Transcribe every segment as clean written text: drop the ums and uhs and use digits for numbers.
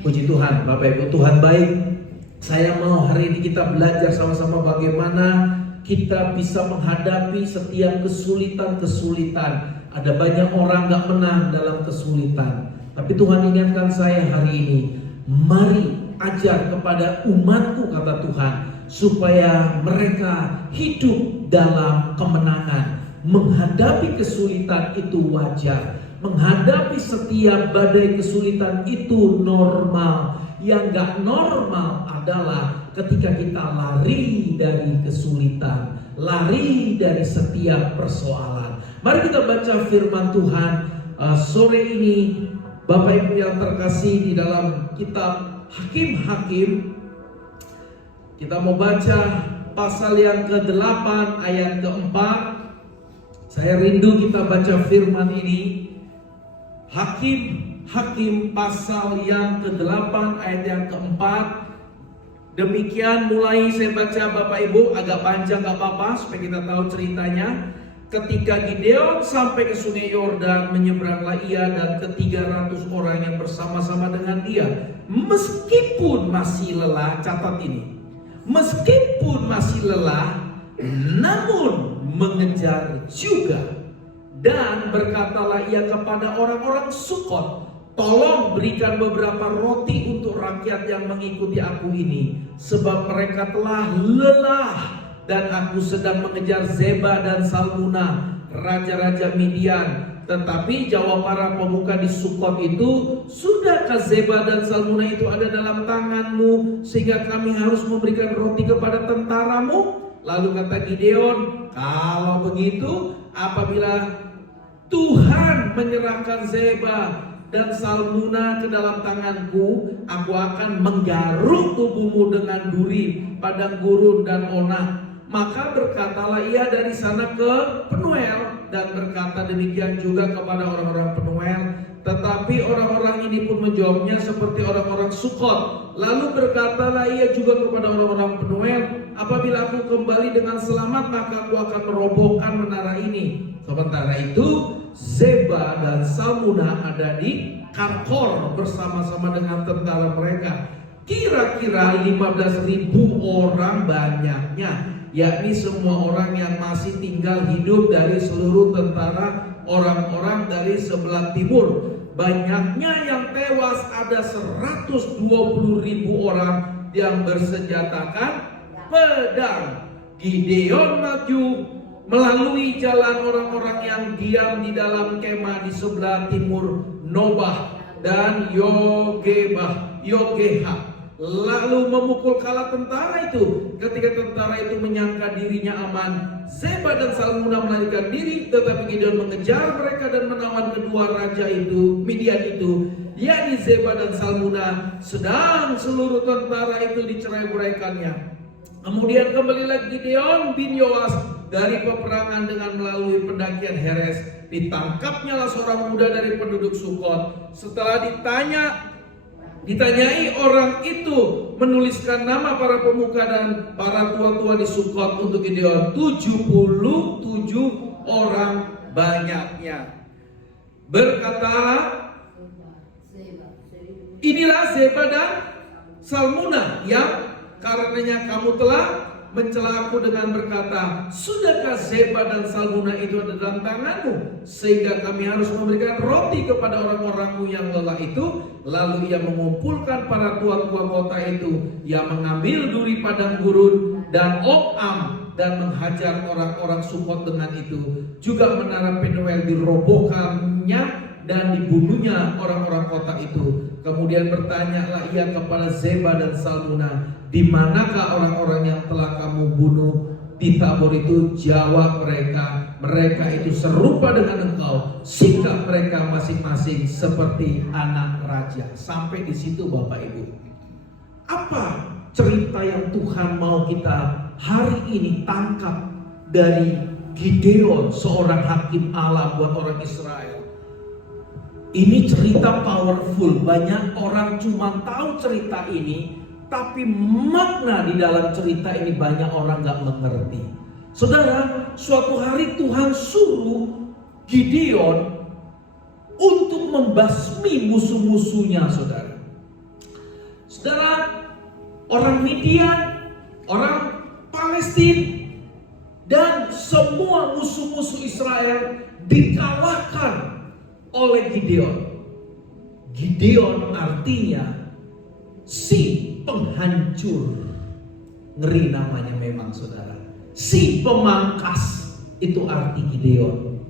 Puji Tuhan, Bapak Ibu, Tuhan baik. Saya mau hari ini kita belajar sama-sama bagaimana kita bisa menghadapi setiap kesulitan-kesulitan. Ada banyak orang gak menang dalam kesulitan, tapi Tuhan ingatkan saya hari ini, mari ajar kepada umatku, kata Tuhan, supaya mereka hidup dalam kemenangan. Menghadapi kesulitan itu wajar. Menghadapi setiap badai kesulitan itu normal. Yang gak normal adalah ketika kita lari dari kesulitan, lari dari setiap persoalan. Mari kita baca firman Tuhan sore ini, Bapak Ibu yang terkasih, di dalam kitab Hakim-Hakim. Kita mau baca pasal yang ke-8 ayat ke-4. Saya rindu kita baca firman ini. Hakim pasal yang ke-8 ayat yang ke-4. Demikian mulai saya baca, Bapak Ibu, agak panjang gak apa-apa supaya kita tahu ceritanya. Ketika Gideon sampai ke sungai Yordan, menyeberanglah ia dan ke-300 orang yang bersama-sama dengan dia. Meskipun masih lelah, catat ini, meskipun masih lelah, namun mengejar juga. Dan berkatalah ia kepada orang-orang Sukot, tolong berikan beberapa roti untuk rakyat yang mengikuti aku ini, sebab mereka telah lelah dan aku sedang mengejar Zeba dan Salmuna, raja-raja Midian. Tetapi jawab para pemuka di Sukot itu, sudahkah Zeba dan Salmuna itu ada dalam tanganmu sehingga kami harus memberikan roti kepada tentaramu? Lalu kata Gideon, kalau begitu, apabila Tuhan menyerahkan Zeba dan Salmuna ke dalam tanganku, aku akan menggaruk tubuhmu dengan duri, padang gurun dan onak. Maka berkatalah ia dari sana ke Penuel, dan berkata demikian juga kepada orang-orang Penuel. Tetapi orang-orang ini pun menjawabnya seperti orang-orang Sukot. Lalu berkatalah ia juga kepada orang-orang Penuel, apabila aku kembali dengan selamat, maka aku akan merobohkan menara ini. Sementara itu Zeba dan Salmuna ada di Karkor bersama-sama dengan tentara mereka. Kira-kira 15.000 orang banyaknya, yakni semua orang yang masih tinggal hidup dari seluruh tentara orang-orang dari sebelah timur. Banyaknya yang tewas ada 120.000 orang yang bersenjatakan pedang. Gideon maju melalui jalan orang-orang yang diam di dalam kemah di sebelah timur Nobah dan Yogeha, lalu memukul kala tentara itu. Ketika tentara itu menyangka dirinya aman, Zeba dan Salmuna melarikan diri, tetapi Gideon mengejar mereka dan menawan kedua raja itu, Midian itu, yakni Zeba dan Salmuna, sedang seluruh tentara itu dicerai-beraikannya. Kemudian kembalilah Gideon bin Yoas dari peperangan dengan melalui pendakian Heres. Ditangkapnyalah seorang muda dari penduduk Sukot. Setelah ditanyai orang itu menuliskan nama para pemuka dan para tua-tua di Sukot untuk Gideon. 77 orang banyaknya. Berkata, inilah Zeba dan Salmuna yang karenanya kamu telah mencela aku dengan berkata, sudahkah Zeba dan Salmuna itu ada dalam tanganmu sehingga kami harus memberikan roti kepada orang-orangmu yang lelah itu? Lalu ia mengumpulkan para tua-tua kota itu, ia mengambil duri padang gurun dan Opam dan menghajar orang-orang Sukot dengan itu. Juga menara Penuel dirobohkannya dan dibunuhnya orang-orang kota itu. Kemudian bertanyalah ia kepada Zeba dan Salmuna, di manakah orang-orang yang telah kamu bunuh di Tabor itu? Jawab mereka, mereka itu serupa dengan engkau, sikap mereka masing-masing seperti anak raja. Sampai di situ Bapak Ibu. Apa cerita yang Tuhan mau kita hari ini tangkap dari Gideon, seorang hakim Allah buat orang Israel? Ini cerita powerful. Banyak orang cuma tahu cerita ini, tapi makna di dalam cerita ini banyak orang gak mengerti. Saudara, suatu hari Tuhan suruh Gideon untuk membasmi musuh-musuhnya, saudara. Saudara, orang Midian, orang Palestina, dan semua musuh-musuh Israel dikalahkan oleh Gideon. Gideon artinya si penghancur. Ngeri namanya memang, saudara. Si pemangkas, itu arti Gideon.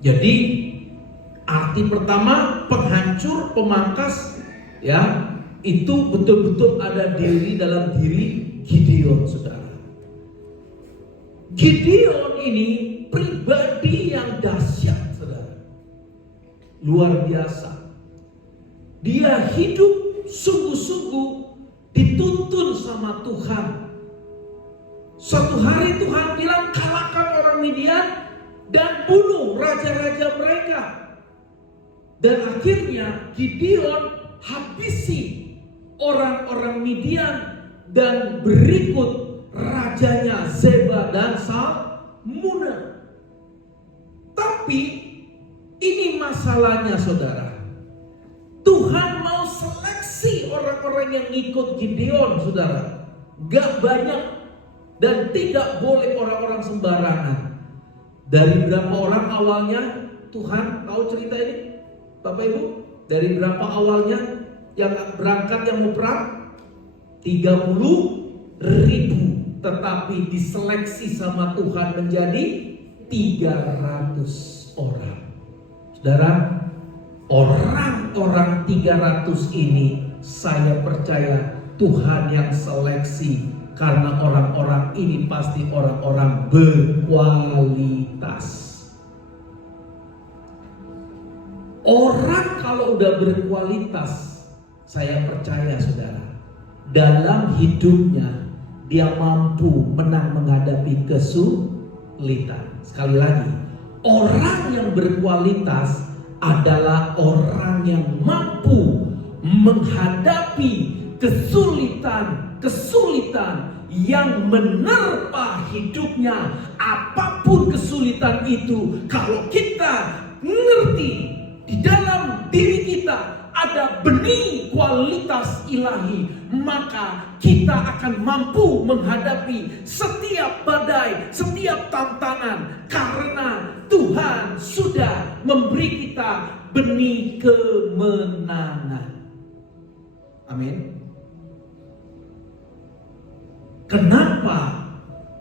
Jadi arti pertama penghancur, pemangkas, ya, itu betul-betul ada dalam diri Gideon, saudara. Gideon ini pribadi yang dahsyat, saudara. Luar biasa. Dia hidup sungguh-sungguh dituntun sama Tuhan. Suatu hari Tuhan bilang, kalahkan orang Midian dan bunuh raja-raja mereka. Dan akhirnya Gideon habisi orang-orang Midian dan berikut rajanya Zeba dan Salmuna. Tapi ini masalahnya, saudara. Tuhan mau seleksi orang-orang yang ikut Gideon, saudara. Gak banyak dan tidak boleh orang-orang sembarangan. Dari berapa orang awalnya Tuhan tahu cerita ini, Bapak Ibu? Dari berapa awalnya yang berangkat yang mau perang? 30.000, tetapi diseleksi sama Tuhan menjadi 300 orang. Saudara, orang-orang 300 ini saya percaya Tuhan yang seleksi, karena orang-orang ini pasti orang-orang berkualitas. Orang kalau udah berkualitas, saya percaya, saudara, dalam hidupnya dia mampu menang menghadapi kesulitan. Sekali lagi, orang yang berkualitas adalah orang yang mampu menghadapi kesulitan yang menerpa hidupnya. Apapun kesulitan itu, kalau kita ngerti di dalam diri kita ada benih kualitas ilahi, maka kita akan mampu menghadapi setiap badai, setiap tantangan, karena Tuhan sudah memberi kita benih kemenangan. Amin. Kenapa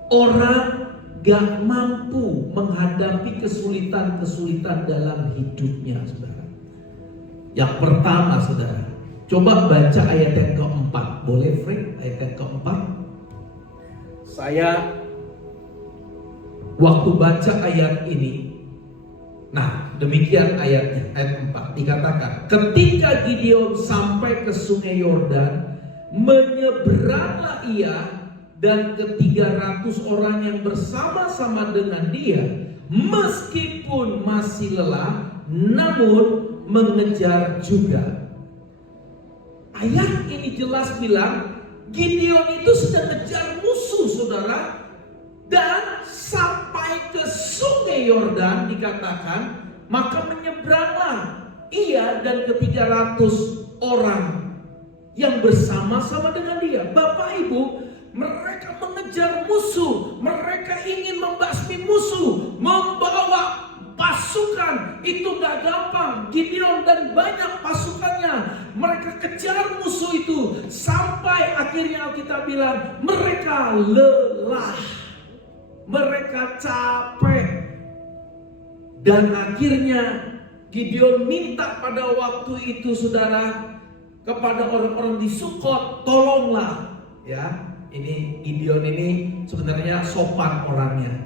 orang gak mampu menghadapi kesulitan-kesulitan dalam hidupnya, saudara? Yang pertama, saudara, coba baca ayat yang keempat. Boleh, Frank, ayat yang keempat? Saya waktu baca ayat ini, nah demikian ayatnya, ayat 4 dikatakan, ketika Gideon sampai ke sungai Yordan, menyeberanglah ia dan ke-300 orang yang bersama-sama dengan dia, meskipun masih lelah, namun mengejar juga. Ayat ini jelas bilang, Gideon itu sedang mengejar musuh, saudara, dan sampai ke sungai Yordan dikatakan, maka menyeberanglah ia dan ke-300 orang yang bersama-sama dengan dia. Bapak Ibu, mereka mengejar musuh, mereka ingin membasmi musuh, membawa pasukan. Itu gak gampang. Gideon dan banyak pasukannya, mereka kejar musuh itu sampai akhirnya kita bilang mereka lelah, mereka capek. Dan akhirnya Gideon minta pada waktu itu, saudara, kepada orang-orang di Sukot, tolonglah, ya. Ini Gideon ini sebenarnya sopan orangnya.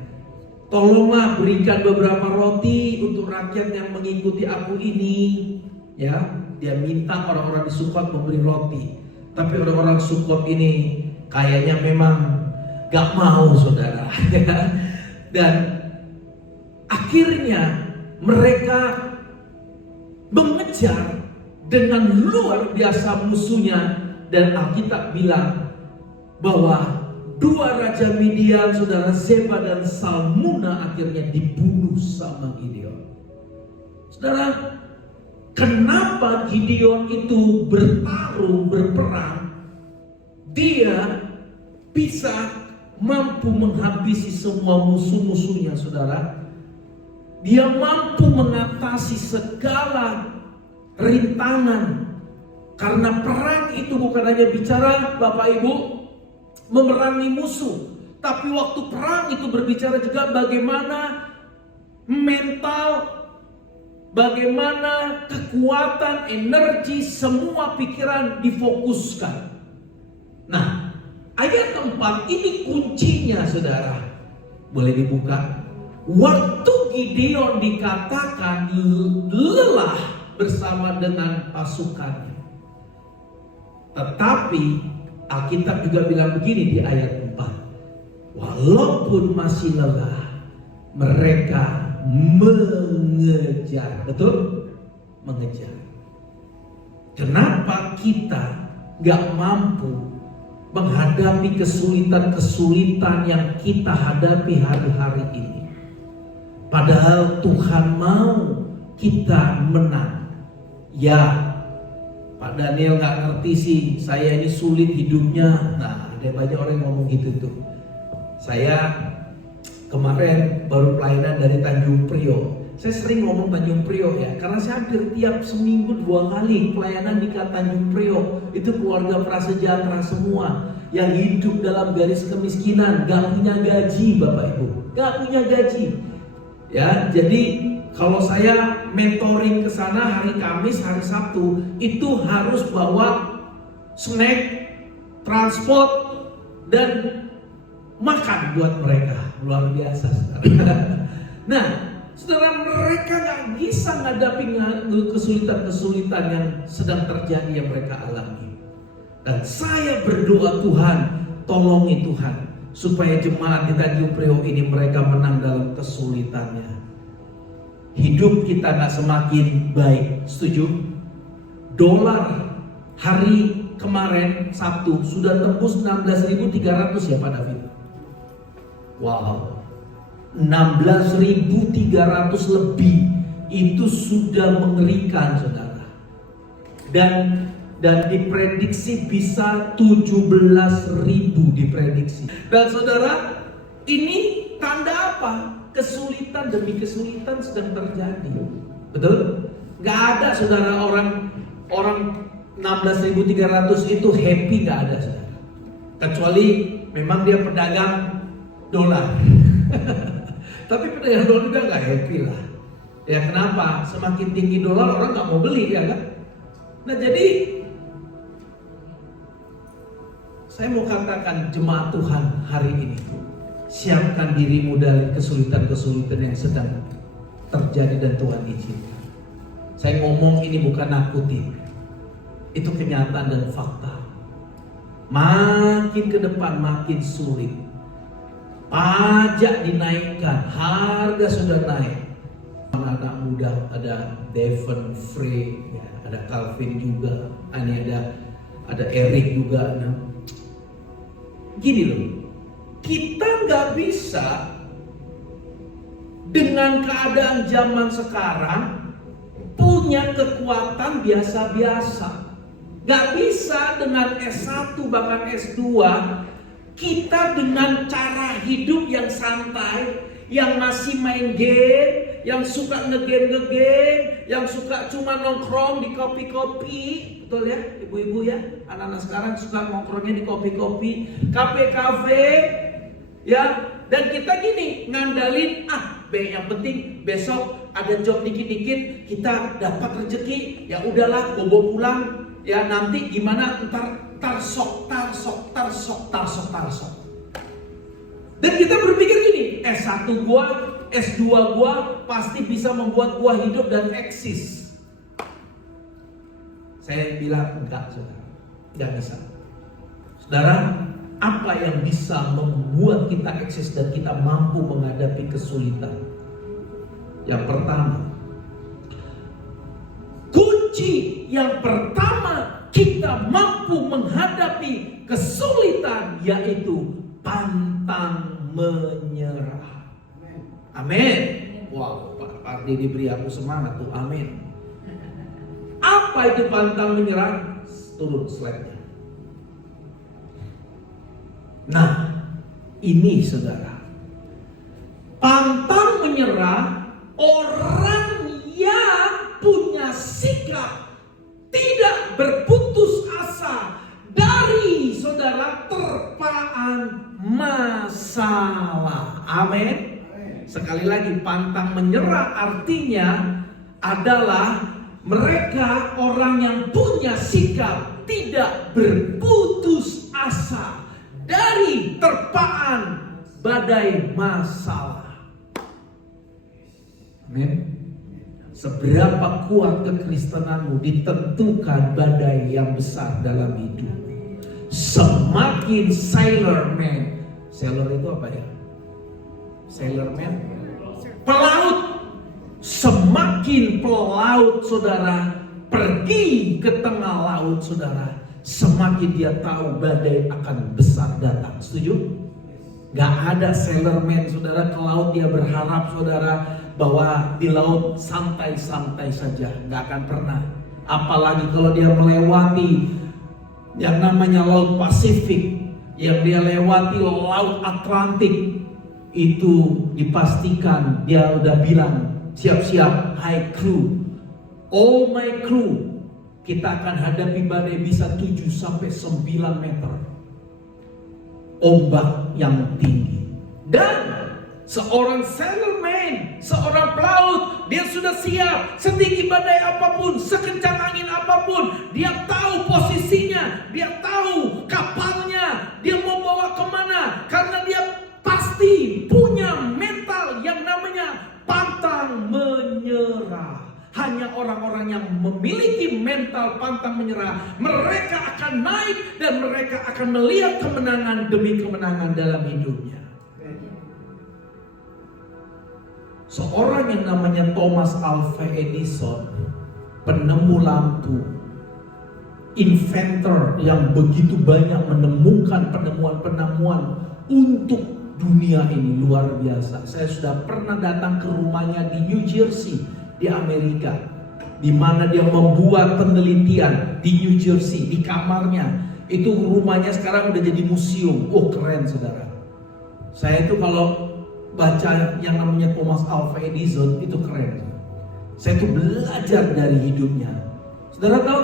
Tolonglah berikan beberapa roti untuk rakyat yang mengikuti aku ini, ya. Dia minta orang-orang di Sukot memberi roti. Tapi orang-orang Sukot ini kayaknya memang gak mau, saudara. Dan akhirnya mereka mengejar dengan luar biasa musuhnya. Dan Alkitab bilang bahwa dua raja Midian, saudara, Zeba dan Salmuna, akhirnya dibunuh sama Gideon. Saudara, Kenapa Gideon itu bertarung, berperang? Dia bisa mampu menghabisi semua musuh-musuhnya, saudara. Dia mampu mengatasi segala rintangan. Karena perang itu bukan hanya bicara, Bapak Ibu, memerangi musuh. Tapi waktu perang itu berbicara juga bagaimana mental, bagaimana kekuatan, energi, semua pikiran difokuskan. Nah, ayat 4 ini kuncinya, saudara. Boleh dibuka. Waktu Gideon dikatakan lelah bersama dengan pasukannya. Tetapi Alkitab juga bilang begini di ayat 4. Walaupun masih lelah, mereka mengejar. Betul? Mengejar. Kenapa kita gak mampu menghadapi kesulitan-kesulitan yang kita hadapi hari-hari ini? Padahal Tuhan mau kita menang. Ya, Pak Daniel gak ngerti sih, saya ini sulit hidupnya. Nah, ada banyak orang yang ngomong gitu tuh. Saya kemarin baru pelayanan dari Tanjung Priok. Saya sering ngomong Tanjung Priok ya, karena saya hampir tiap seminggu 2 kali pelayanan di Tanjung Priok. Itu keluarga prasejahtera semua yang hidup dalam garis kemiskinan, gak punya gaji, Bapak Ibu, gak punya gaji. Ya, jadi kalau saya mentoring ke sana hari Kamis, hari Sabtu, itu harus bawa snack, transport, dan makan buat mereka. Luar biasa, saudara. Nah, saudara, mereka gak bisa menghadapi kesulitan-kesulitan yang sedang terjadi yang mereka alami. Dan saya berdoa, Tuhan, tolongi Tuhan, supaya jemaat di Tanjung Priok ini mereka menang dalam kesulitannya. Hidup kita gak semakin baik, setuju? Dolar hari kemarin Sabtu sudah tembus 16.300 ya Pak David. Wow, 16.300 lebih, itu sudah mengerikan, saudara. Dan diprediksi bisa 17.000 diprediksi. Dan saudara, ini tanda apa? Kesulitan demi kesulitan sedang terjadi. Betul? Gak ada, saudara, orang 16.300 itu happy, gak ada, saudara. Kecuali memang dia pedagang dolar. Tapi pedagang dolar juga gak happy lah. Ya kenapa? Semakin tinggi dolar orang gak mau beli, ya kan? Nah, jadi saya mau katakan jemaat Tuhan hari ini, siapkan dirimu dari kesulitan-kesulitan yang sedang terjadi dan Tuhan izinkan. Saya ngomong ini bukan nakutin, itu kenyataan dan fakta. Makin ke depan makin sulit. Pajak dinaikkan, harga sudah naik. Anak-anak muda, ada Devon Frey, ya, ada Calvin juga, ini ada Eric juga. Nah, gini loh, kita nggak bisa dengan keadaan zaman sekarang punya kekuatan biasa-biasa. Nggak bisa dengan S1 bahkan S2 kita dengan cara hidup yang santai, yang masih main game, yang suka ngegame, yang suka cuma nongkrong di kopi-kopi, betul ya ibu-ibu ya, anak-anak sekarang suka nongkrongnya di kopi-kopi, kafe-kafe, ya. Dan kita gini ngandalin yang penting besok ada job dikit-dikit, kita dapat rezeki, ya udahlah bobo pulang, ya nanti gimana ntar sok. Dan kita berpikir gini, S1 gua, S2 gua pasti bisa membuat gua hidup dan eksis. Saya bilang enggak, saudara, enggak bisa. Saudara, apa yang bisa membuat kita eksis dan kita mampu menghadapi kesulitan? Yang pertama, kunci yang pertama kita mampu menghadapi kesulitan yaitu pantang menyerah. Amin. Wow, Pak Ardi diberi aku semangat tuh. Amin. Apa itu pantang menyerah? Turun slide-nya. Nah, ini saudara, pantang menyerah orang yang punya sikap tidak berputus asa dari saudara terpaan masalah. Amin. Sekali lagi, pantang menyerah artinya adalah mereka orang yang punya sikap tidak berputus asa dari terpaan badai masalah. Amin. Seberapa kuat kekristenanmu ditentukan badai yang besar dalam hidup. Semakin sailorman, sailor itu apa ya? Sailorman, pelaut. Semakin pelaut saudara pergi ke tengah laut saudara, semakin dia tahu badai akan besar datang. Setuju? Gak ada sailorman saudara ke laut dia berharap saudara bahwa di laut santai-santai saja. Gak akan pernah. Apalagi kalau dia melewati yang namanya laut Pasifik, yang dia lewati laut Atlantik, itu dipastikan dia udah bilang, siap-siap, hai crew, all my crew, kita akan hadapi badai bisa 7-9 meter, ombak yang tinggi. Dan seorang sailorman, seorang pelaut, dia sudah siap. Setinggi badai apapun, sekencang angin apapun, dia tahu posisinya, dia tahu kapalnya, dia mau bawa kemana. Karena dia pasti punya mental yang namanya pantang menyerah. Hanya orang-orang yang memiliki mental pantang menyerah, mereka akan naik dan mereka akan melihat kemenangan demi kemenangan dalam hidupnya. Seorang yang namanya Thomas Alva Edison, penemu lampu, inventor yang begitu banyak menemukan penemuan-penemuan untuk dunia ini, luar biasa. Saya sudah pernah datang ke rumahnya di New Jersey di Amerika, di mana dia membuat penelitian di New Jersey, di kamarnya. Itu rumahnya sekarang udah jadi museum. Oh keren saudara. Saya itu kalau baca yang namanya Thomas Alva Edison itu keren. Saya itu belajar dari hidupnya. Saudara tahu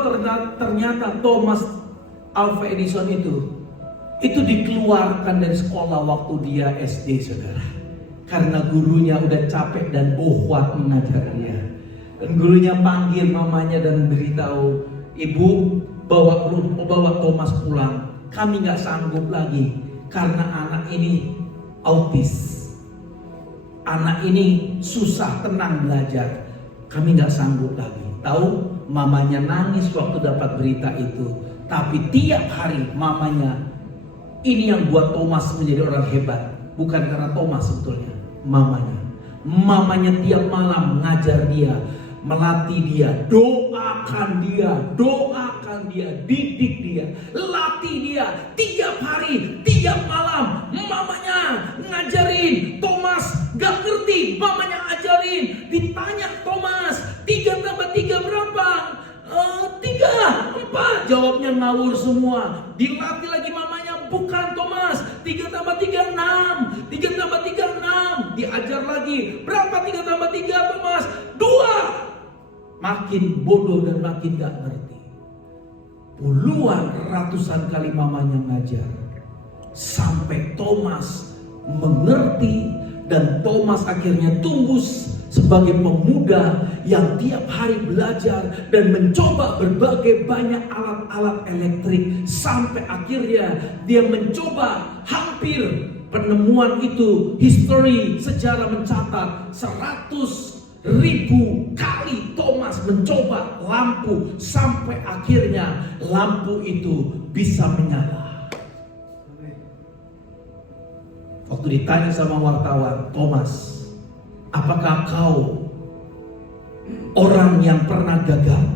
ternyata Thomas Alva Edison itu dikeluarkan dari sekolah waktu dia SD saudara. Karena gurunya udah capek dan bohwat mengajar dia. Dan gurunya panggil mamanya dan beritahu, ibu bawa Thomas pulang. Kami gak sanggup lagi karena anak ini autis. Anak ini susah tenang belajar. Kami gak sanggup lagi. Tahu, mamanya nangis waktu dapat berita itu. Tapi tiap hari mamanya, ini yang buat Thomas menjadi orang hebat. Bukan karena Thomas sebetulnya, mamanya. Mamanya tiap malam mengajar dia, melatih dia, doakan dia, didik dia, latih dia. Tiap hari, tiap malam, mamanya ngajarin. Thomas gak ngerti, mamanya ajarin. Ditanya Thomas, 3 tambah 3 berapa? 3, 4. Jawabnya ngawur semua. Dilatih lagi mamanya, bukan Thomas, 3 tambah 3, 6. 3 tambah 3, 6. Diajar lagi, berapa 3 tambah 3 Thomas? 2. Makin bodoh dan makin gak ngerti. Puluhan, ratusan kali mamanya ngajar. Sampai Thomas mengerti dan Thomas akhirnya tumbuh sebagai pemuda yang tiap hari belajar dan mencoba berbagai banyak alat-alat elektrik. Sampai akhirnya dia mencoba hampir penemuan itu, history, sejarah mencatat 100.000 kali Thomas mencoba lampu sampai akhirnya lampu itu bisa menyala. Waktu ditanya sama wartawan, Thomas, apakah kau orang yang pernah gagal?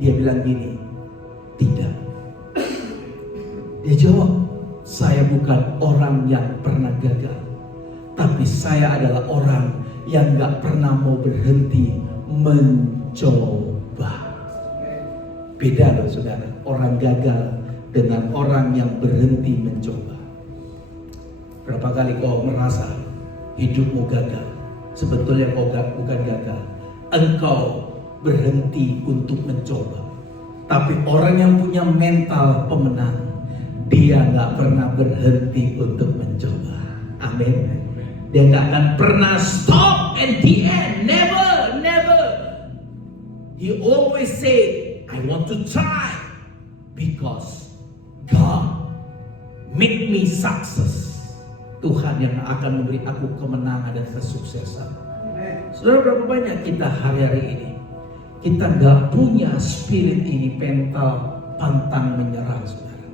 Dia bilang gini, tidak. Dia jawab, saya bukan orang yang pernah gagal, tapi saya adalah orang yang gak pernah mau berhenti mencoba. Beda loh saudara, orang gagal dengan orang yang berhenti mencoba. Berapa kali kau merasa hidupmu gagal? Sebetulnya kau bukan gagal, engkau berhenti untuk mencoba. Tapi orang yang punya mental pemenang, dia gak pernah berhenti untuk mencoba. Amin. Dia gak akan pernah stop at the end. Never, never. He always say, I want to try because God make me success. Tuhan yang akan memberi aku kemenangan dan kesuksesan. Saudara, berapa banyak kita hari-hari ini kita gak punya spirit ini, mental pantang menyerah, saudara.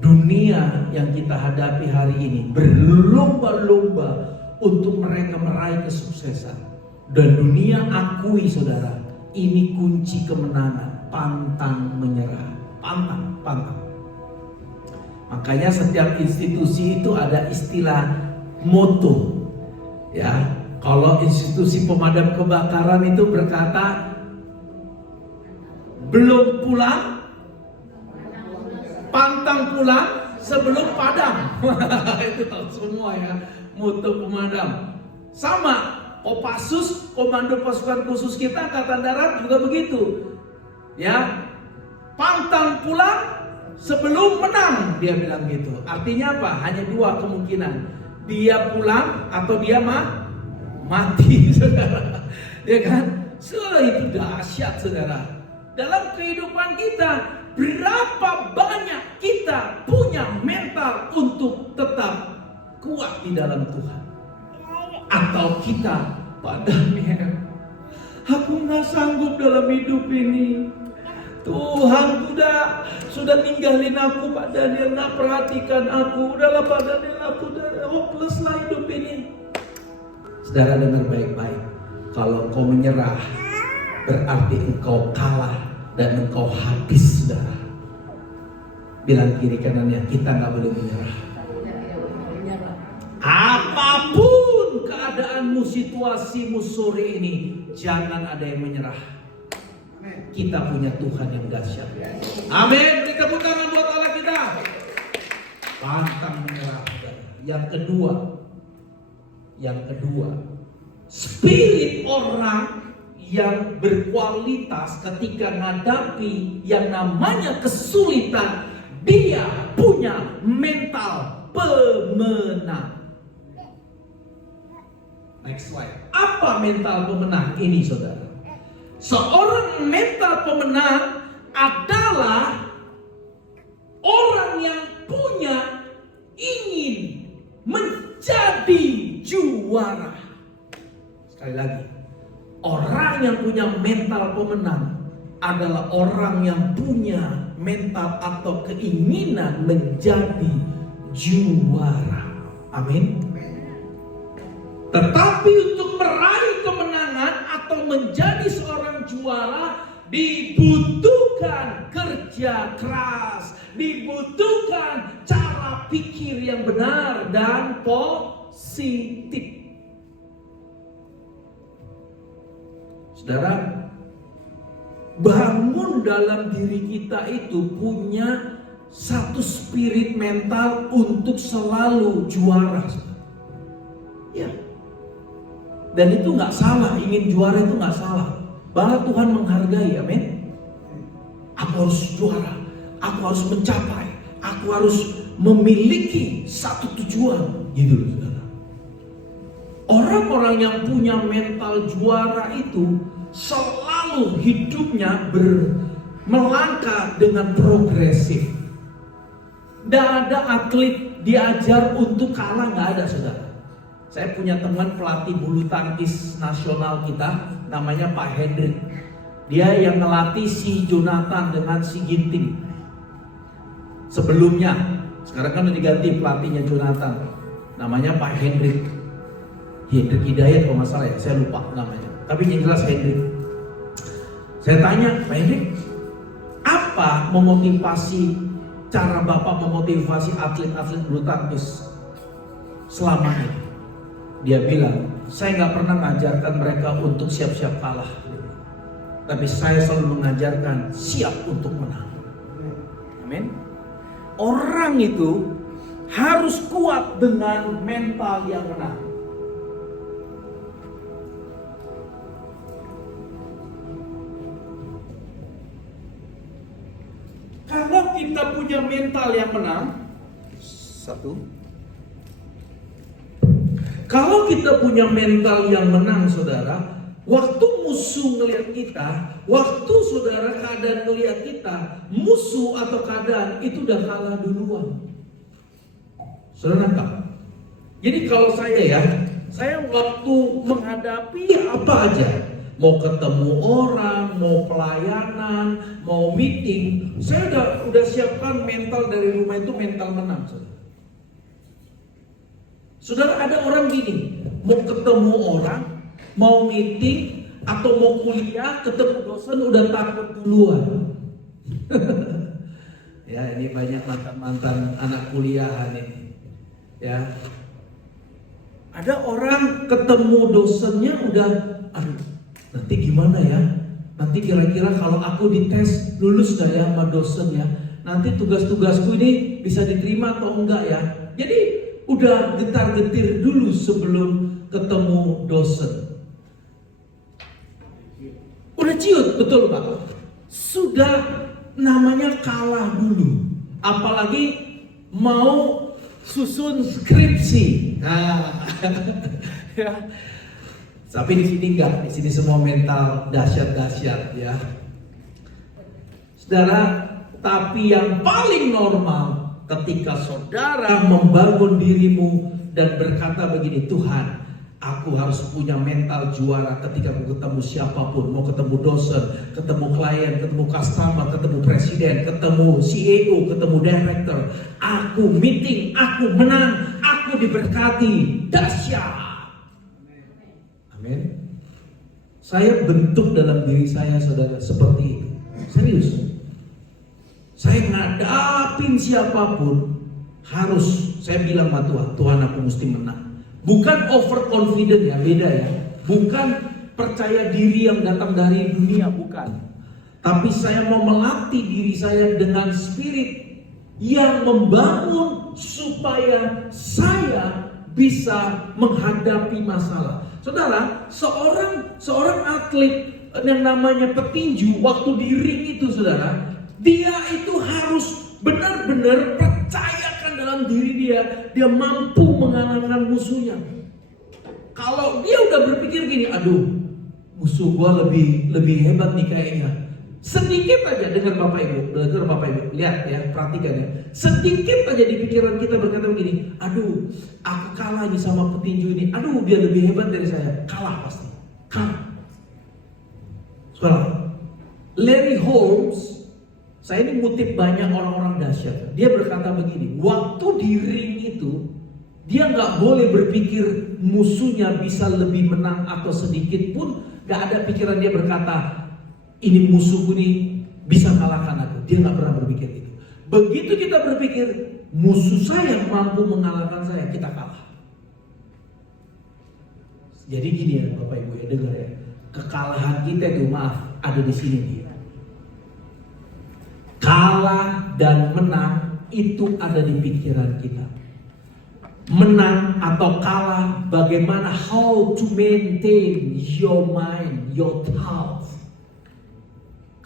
Dunia yang kita hadapi hari ini berlomba-lomba untuk mereka meraih kesuksesan. Dan dunia akui, saudara, ini kunci kemenangan, pantang menyerah. Pantang. Makanya setiap institusi itu ada istilah moto. Ya, kalau institusi pemadam kebakaran itu berkata, belum pulang, pantang pulang sebelum padam. Itu tahu semua ya, moto pemadam. Sama, Kopassus, Komando Pasukan Khusus kita, Angkatan Darat juga begitu. Ya, pantang pulang sebelum menang, dia bilang gitu. Artinya apa? Hanya dua kemungkinan, dia pulang atau dia mati, saudara. Ya kan? Itu dahsyat, saudara. Dalam kehidupan kita, berapa banyak kita punya mental untuk tetap kuat di dalam Tuhan? Atau kita padanya, aku gak sanggup dalam hidup ini. Tuhan sudah ninggalin aku, Pak Daniel gak perhatikan aku. Udahlah Pak Daniel, aku udah hopeless lah hidup ini. Saudara, dengar baik-baik. Kalau kau menyerah, berarti engkau kalah dan engkau habis, saudara. Bilang kiri kanannya, kita gak boleh menyerah. Apapun keadaanmu, situasimu sore ini, jangan ada yang menyerah. Kita punya Tuhan yang dahsyat. Amin. Beri tepuk tangan buat Allah kita. Pantang menyerah. Yang kedua, spirit orang yang berkualitas ketika menghadapi yang namanya kesulitan, dia punya mental pemenang. Next slide. Apa mental pemenang ini, saudara? Seorang mental pemenang adalah orang yang punya ingin menjadi juara. Sekali lagi, orang yang punya mental pemenang adalah orang yang punya mental atau keinginan menjadi juara. Amin. Tetapi untuk meraih kemenangan atau menjadi seorang juara dibutuhkan kerja keras, dibutuhkan cara pikir yang benar dan positif. Saudara, bangun dalam diri kita itu punya satu spirit mental untuk selalu juara. Ya. Dan itu gak salah, ingin juara itu gak salah. Bahwa Tuhan menghargai, amin. Aku harus juara, aku harus mencapai, aku harus memiliki satu tujuan. Gitu loh, saudara. Orang-orang yang punya mental juara itu selalu hidupnya melangkah dengan progresif. Tidak ada atlet diajar untuk kalah, gak ada, saudara. Saya punya teman pelatih bulu tangkis nasional kita, namanya Pak Hendrik. Dia yang ngelatih si Jonathan dengan si Ginting. Sebelumnya, sekarang kan udah diganti pelatihnya Jonathan. Namanya Pak Hendrik. Hendrik Hidayat kalau nggak salah ya, saya lupa namanya. Tapi yang jelas Hendrik. Saya tanya, Pak Hendrik, apa cara Bapak memotivasi atlet-atlet bulu tangkis selama ini? Dia bilang, saya nggak pernah mengajarkan mereka untuk siap-siap kalah. Tapi saya selalu mengajarkan siap untuk menang. Amin. Orang itu harus kuat dengan mental yang menang. Kalau kita punya mental yang menang, kalau kita punya mental yang menang, saudara, waktu musuh ngelihat kita, waktu saudara keadaan ngelihat kita, musuh atau keadaan itu udah kalah duluan. Saudara nangkap? Jadi kalau saya waktu menghadapi apa aja, mau ketemu orang, mau pelayanan, mau meeting, saya udah siapkan mental dari rumah itu mental menang, saudara. Saudara, ada orang gini, mau ketemu orang, mau meeting, atau mau kuliah, ketemu dosen udah takut duluan. Ya, ini banyak mantan anak kuliahan ini. Ya, ada orang ketemu dosennya udah, aduh, nanti gimana ya? Nanti kira-kira kalau aku dites lulus gak ya sama dosen ya? Nanti tugas-tugasku ini bisa diterima atau enggak ya? Jadi udah getar-getir dulu sebelum ketemu dosen. Udah ciut, betul Pak? Sudah namanya kalah dulu. Apalagi mau susun skripsi. Nah, ya. Tapi di sini enggak, di sini semua mental dahsyat-dahsyat ya. Saudara, tapi yang paling normal ketika saudara membangun dirimu dan berkata begini, Tuhan, aku harus punya mental juara ketika aku ketemu siapapun, mau ketemu dosen, ketemu klien, ketemu customer, ketemu presiden, ketemu CEO, ketemu director, aku meeting, aku menang, aku diberkati, dahsyat. Amin. Saya bentuk dalam diri saya, saudara, seperti itu. Serius. Saya ngadapin siapapun harus saya bilang sama Tuhan, Tuhan aku mesti menang. Bukan overconfident ya, beda ya. Bukan percaya diri yang datang dari dunia, bukan. Tapi saya mau melatih diri saya dengan spirit yang membangun supaya saya bisa menghadapi masalah. Saudara, seorang atlet yang namanya petinju, waktu di ring itu saudara, dia itu harus benar-benar percayakan dalam diri dia mampu mengalahkan musuhnya. Kalau dia udah berpikir gini, aduh, musuh gua lebih hebat nih kayaknya. Sedikit aja dengar Bapak Ibu, lihat ya, perhatikan ya. Sedikit aja di pikiran kita berkata begini, aduh, aku kalah nih sama petinju ini. Aduh, dia lebih hebat dari saya. Kalah pasti. Kalah. Sekarang, Larry Holmes, saya ini ngutip banyak orang-orang dahsyat. Dia berkata begini, waktu di ring itu, dia nggak boleh berpikir musuhnya bisa lebih menang atau sedikit pun. Gak ada pikiran dia berkata, ini musuhku nih bisa kalahkan aku. Dia nggak pernah berpikir itu. Begitu kita berpikir musuh saya mampu mengalahkan saya, kita kalah. Jadi gini ya Bapak Ibu ya, dengar ya. Kekalahan kita itu ada di sini nih. Kalah dan menang itu ada di pikiran kita. Menang atau kalah, bagaimana how to maintain your mind, your thoughts.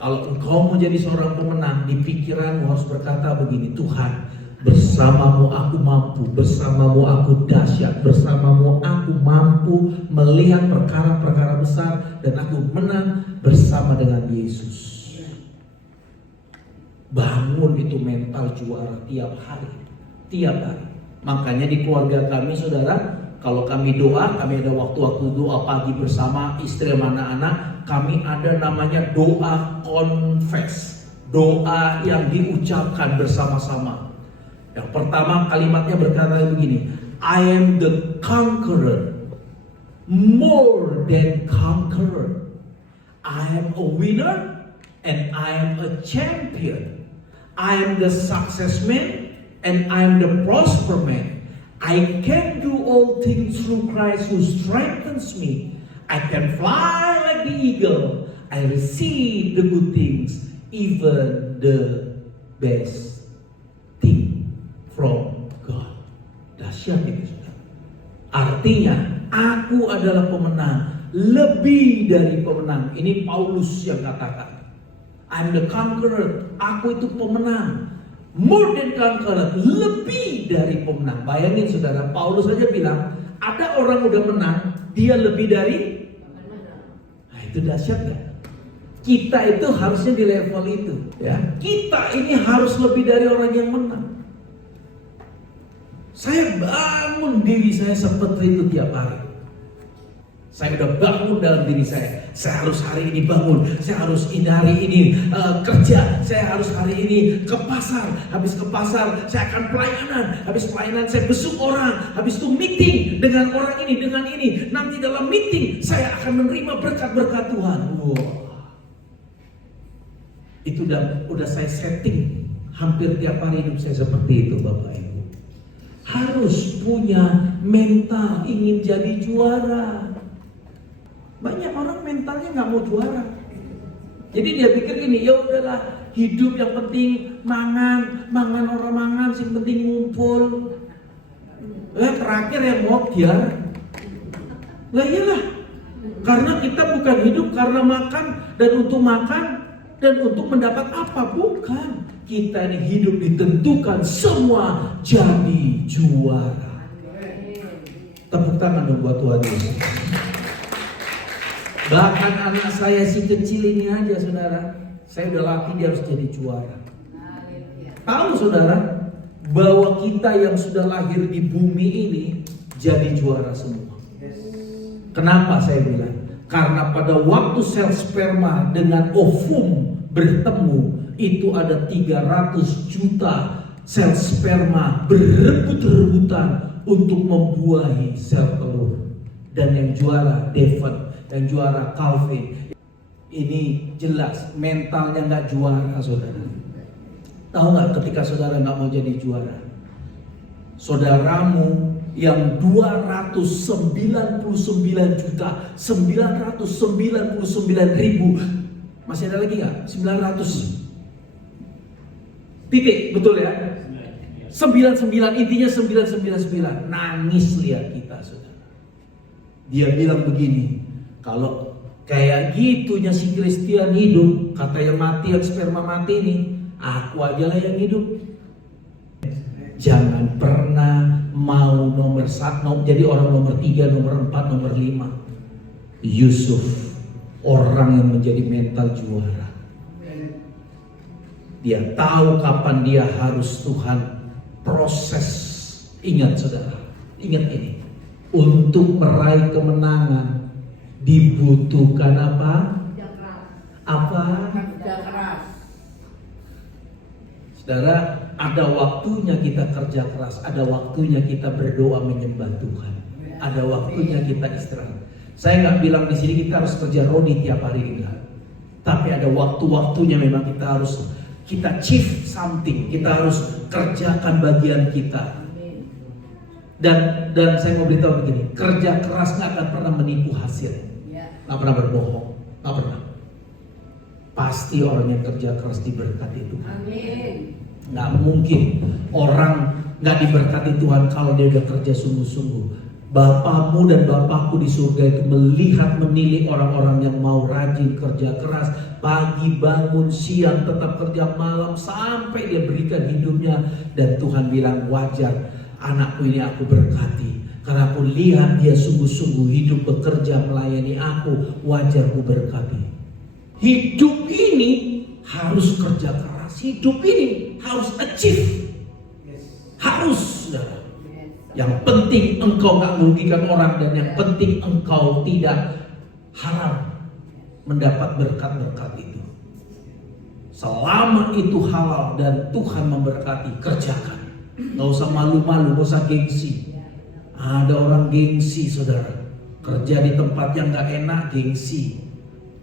Kalau engkau mau jadi seorang pemenang, di pikiranmu harus berkata begini, Tuhan, bersamamu aku mampu, bersamamu aku dahsyat, bersamamu aku mampu melihat perkara-perkara besar, dan aku menang bersama dengan Yesus. Bangun itu mental juara tiap hari. Makanya di keluarga kami saudara, kalau kami doa, kami ada waktu-waktu doa pagi bersama istri dan anak-anak, kami ada namanya doa confess, doa yang diucapkan bersama-sama. Yang pertama kalimatnya berkata begini, I am the conqueror, more than conqueror. I am a winner and I am a champion. I am the success man and I am the prosper man. I can do all things through Christ who strengthens me. I can fly like the eagle. I receive the good things, even the best thing from God. Dahsyat itu, saudara. Artinya, aku adalah pemenang, lebih dari pemenang. Ini Paulus yang katakan. I'm the conqueror. Aku itu pemenang. More than conqueror. Lebih dari pemenang. Bayangin saudara, Paulus saja bilang, ada orang udah menang, dia lebih dari. Nah, itu dahsyat gak? Kita itu harusnya di level itu, ya. Kita ini harus lebih dari orang yang menang. Saya bangun diri saya seperti itu tiap hari. Saya udah bangun dalam diri saya harus hari ini bangun, saya harus hari ini kerja, saya harus hari ini ke pasar, habis ke pasar saya akan pelayanan, habis pelayanan saya besuk orang, habis itu meeting dengan orang ini, dengan ini, nanti dalam meeting saya akan menerima berkat-berkat Tuhan. Wow. Itu udah saya setting hampir tiap hari hidup saya seperti itu, Bapak Ibu. Harus punya mental ingin jadi juara. Banyak orang mentalnya nggak mau juara. Jadi dia pikir gini, ya udahlah, hidup yang penting mangan orang mangan, sing penting ngumpul. Terakhir yang mau dia. Lah iyalah. Karena kita bukan hidup karena makan dan untuk makan dan untuk mendapat apa, bukan. Kita ini hidup ditentukan semua jadi juara. Tepuk tangan dong buat Tuhan Yesus. Bahkan anak saya si kecil ini aja, saudara, saya udah latih dia harus jadi juara. Tahu saudara, bahwa kita yang sudah lahir di bumi ini jadi juara semua. Kenapa saya bilang? Karena pada waktu sel sperma dengan ovum bertemu, itu ada 300 juta sel sperma berebut-rebutan untuk membuahi sel telur. Dan yang juara Devon, yang juara Calvin. Ini jelas mentalnya nggak juara, saudara. Tahu nggak ketika saudara nggak mau jadi juara, saudaramu yang 299.999.000 masih ada lagi nggak? 900 titik, betul ya? 99, intinya 999. Nangis lihat kita, saudara. Dia bilang begini, kalau kayak gitunya si Christian hidup, kata yang mati, yang sperma mati ini, aku aja lah yang hidup. Jangan pernah mau nomor 1, jadi orang nomor 3, nomor 4, nomor 5. Yusuf, orang yang menjadi mental juara. Dia tahu kapan dia harus Tuhan proses. Ingat saudara, ingat ini. Untuk meraih kemenangan dibutuhkan apa? Apa? Saudara, ada waktunya kita kerja keras, ada waktunya kita berdoa menyembah Tuhan, ada waktunya kita istirahat. Saya nggak bilang di sini kita harus kerja rodi tiap hari, enggak. Tapi ada waktu-waktunya memang kita chief something, kita harus kerjakan bagian kita. Dan saya mau beritahu begini, kerja keras nggak akan pernah menipu hasil, nggak pernah berbohong, nggak pernah. Pasti orang yang kerja keras diberkati Tuhan. Nggak mungkin orang nggak diberkati Tuhan kalau dia udah kerja sungguh-sungguh. Bapakmu dan Bapakku di surga itu melihat menilai orang-orang yang mau rajin kerja keras, pagi bangun, siang tetap kerja, malam sampai dia berikan hidupnya. Dan Tuhan bilang, wajar, anakku ini aku berkati, karena aku lihat dia sungguh-sungguh hidup bekerja melayani aku, wajar aku berkati. Hidup ini harus kerja keras, hidup ini harus achieve, harus, saudara. Yang penting engkau gak merugikan orang, dan yang penting engkau tidak haram mendapat berkat-berkat itu. Selama itu halal dan Tuhan memberkati, kerjakan. Gak usah malu-malu, gak usah gengsi. Ada orang gengsi, saudara. Kerja di tempat yang gak enak, gengsi.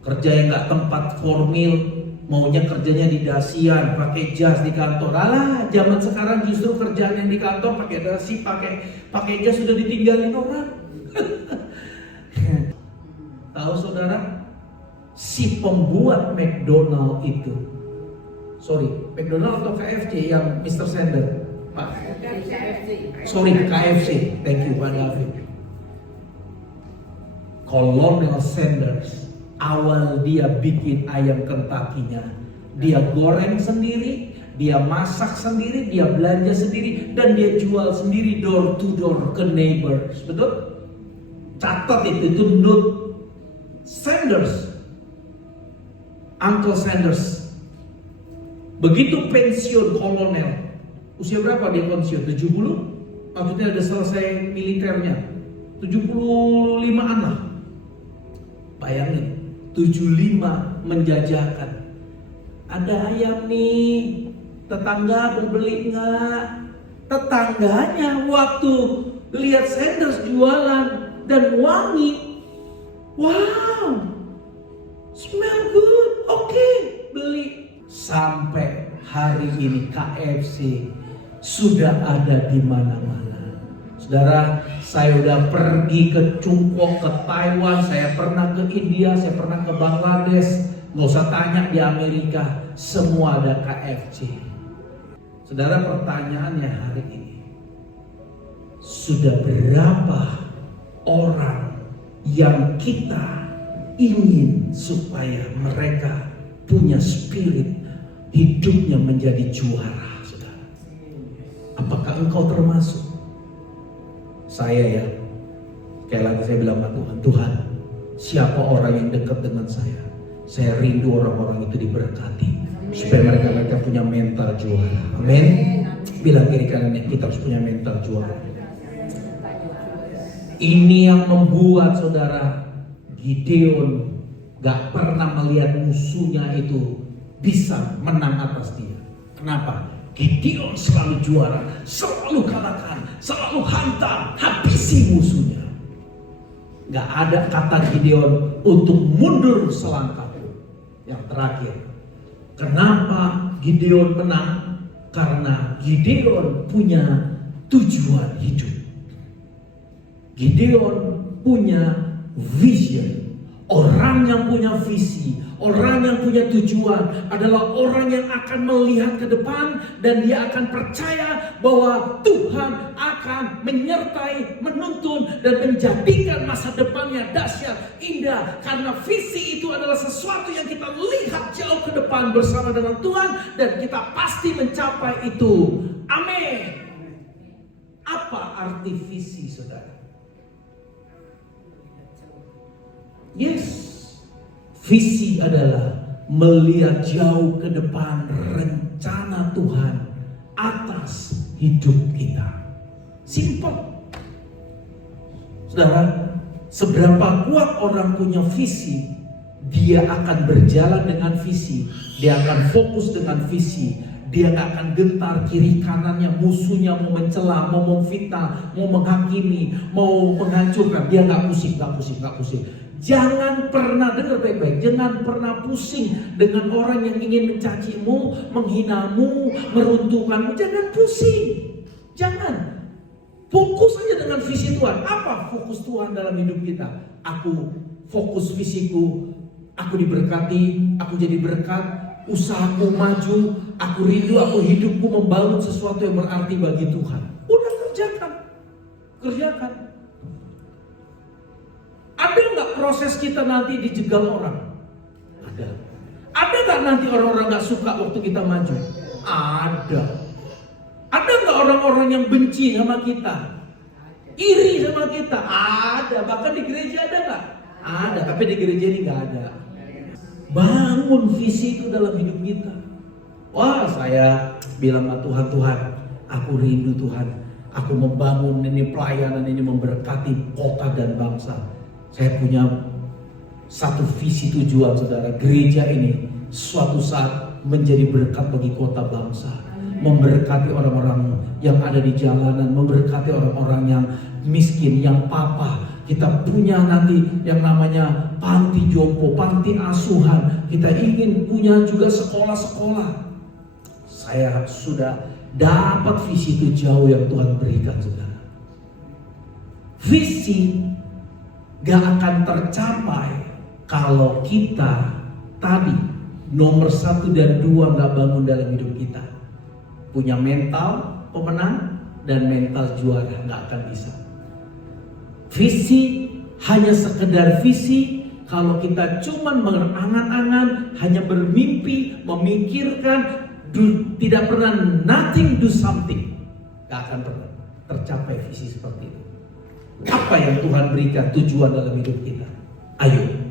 Kerja yang gak tempat formal, maunya kerjanya di dasian, pakai jas di kantor. Alah, zaman sekarang justru kerjaan yang di kantor pakai dasi, pakai jas sudah ditinggalin orang. Tahu saudara, si pembuat McDonald itu, sorry, McDonald atau KFC yang Mr. Sanders? Pak? Sorry, KFC. Thank you Pak David. Colonel Sanders, awal dia bikin ayam Kentucky-nya, dia goreng sendiri, dia masak sendiri, dia belanja sendiri, dan dia jual sendiri door to door ke neighbors. Betul? Catat itu note. Sanders, Uncle Sanders, begitu pensiun kolonel, usia berapa dia pensiun? 70? Maksudnya udah selesai militernya, 75-an lah. Bayangin, 75 menjajakan. Ada ayam nih, tetangga mau beli nggak? Tetangganya waktu lihat Sanders jualan dan wangi, wow, smell good, oke, beli. Sampai hari ini KFC sudah ada di mana-mana. Saudara, saya udah pergi ke Cungkok, ke Taiwan, saya pernah ke India, saya pernah ke Bangladesh. Nggak usah tanya di Amerika, semua ada KFC. Saudara, pertanyaannya hari ini, sudah berapa orang yang kita ingin supaya mereka punya spirit hidupnya menjadi juara, saudara? Apakah engkau termasuk? Saya ya, sekali lagi saya bilang sama Tuhan, Tuhan, siapa orang yang dekat dengan saya? Saya rindu orang-orang itu diberkati, supaya mereka punya mental juara. Amin. Bilang kiri kanannya, kita harus punya mental juara. Ini yang membuat saudara Gideon gak pernah melihat musuhnya itu bisa menang atas dia. Kenapa? Gideon selalu juara, selalu kalahkan, selalu hantam, habisi musuhnya. Gak ada kata Gideon untuk mundur selangkah pun. Yang terakhir, kenapa Gideon menang? Karena Gideon punya tujuan hidup. Gideon punya vision. Orang yang punya visi, orang yang punya tujuan adalah orang yang akan melihat ke depan dan dia akan percaya bahwa Tuhan akan menyertai, menuntun dan menjadikan masa depannya dahsyat, indah. Karena visi itu adalah sesuatu yang kita lihat jauh ke depan bersama dengan Tuhan dan kita pasti mencapai itu. Amin. Apa arti visi, saudara? Yes, visi adalah melihat jauh ke depan rencana Tuhan atas hidup kita. Simple. Saudara, seberapa kuat orang punya visi, dia akan berjalan dengan visi, dia akan fokus dengan visi, dia gak akan gentar kiri kanannya, musuhnya mau mencela, mau memfitnah, mau menghakimi, mau menghancurkan, dia gak pusing. Jangan pernah, dengar baik-baik, jangan pernah pusing dengan orang yang ingin mencacimu, menghinamu, meruntuhkanmu. Jangan pusing, jangan. Fokus saja dengan visi Tuhan. Apa fokus Tuhan dalam hidup kita? Aku fokus visiku, aku diberkati, aku jadi berkat, usahaku maju, aku rindu, aku hidupku membangun sesuatu yang berarti bagi Tuhan. Udah kerjakan. Ada nggak proses kita nanti dijegal orang? Ada. Ada nggak nanti orang-orang nggak suka waktu kita maju? Ada. Ada nggak orang-orang yang benci sama kita? Iri sama kita? Ada. Bahkan di gereja ada nggak? Ada. Tapi di gereja ini nggak ada. Bangun visi itu dalam hidup kita. Wah, saya bilang sama Tuhan, aku rindu Tuhan. Aku membangun ini pelayanan ini memberkati kota dan bangsa. Saya punya satu visi tujuan, saudara. Gereja ini suatu saat menjadi berkat bagi kota bangsa. Memberkati orang-orang yang ada di jalanan. Memberkati orang-orang yang miskin, yang papa. Kita punya nanti yang namanya panti jompo, panti asuhan. Kita ingin punya juga sekolah-sekolah. Saya sudah dapat visi itu jauh yang Tuhan berikan, saudara. Visi gak akan tercapai Kalau kita tadi nomor 1 dan 2 nggak bangun dalam hidup kita, punya mental pemenang dan mental juara, nggak akan bisa. Visi hanya sekedar visi kalau kita cuman berangan-angan, hanya bermimpi, memikirkan, tidak pernah nothing do something, nggak akan pernah tercapai visi seperti itu. Apa yang Tuhan berikan tujuan dalam hidup kita? Ayo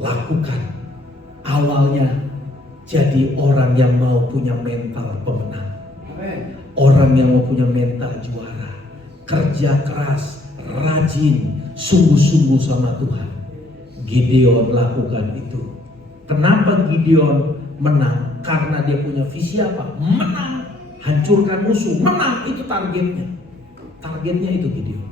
lakukan. Awalnya jadi orang yang mau punya mental pemenang, orang yang mau punya mental juara, kerja keras, rajin, sungguh-sungguh sama Tuhan. Gideon lakukan itu. Kenapa Gideon menang? Karena dia punya visi apa? Menang, hancurkan musuh, menang, itu targetnya. Targetnya itu Gideon.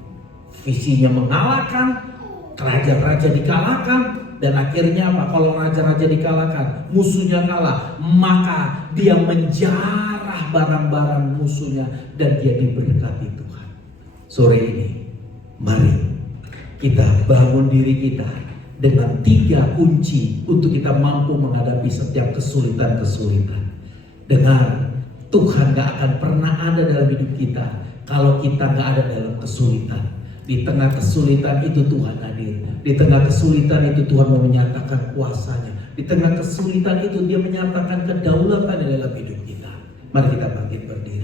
Visinya mengalahkan, raja-raja dikalahkan, dan akhirnya apa? Kalau raja-raja dikalahkan, musuhnya kalah, maka dia menjarah barang-barang musuhnya dan dia diberkati Tuhan. Sore ini, mari kita bangun diri kita dengan 3 kunci untuk kita mampu menghadapi setiap kesulitan-kesulitan. Dengar, Tuhan gak akan pernah ada dalam hidup kita kalau kita gak ada dalam kesulitan. Di tengah kesulitan itu Tuhan hadir. Di tengah kesulitan itu Tuhan mau menyatakan kuasanya. Di tengah kesulitan itu dia menyatakan kedaulatan dalam hidup kita. Mari kita bangkit berdiri.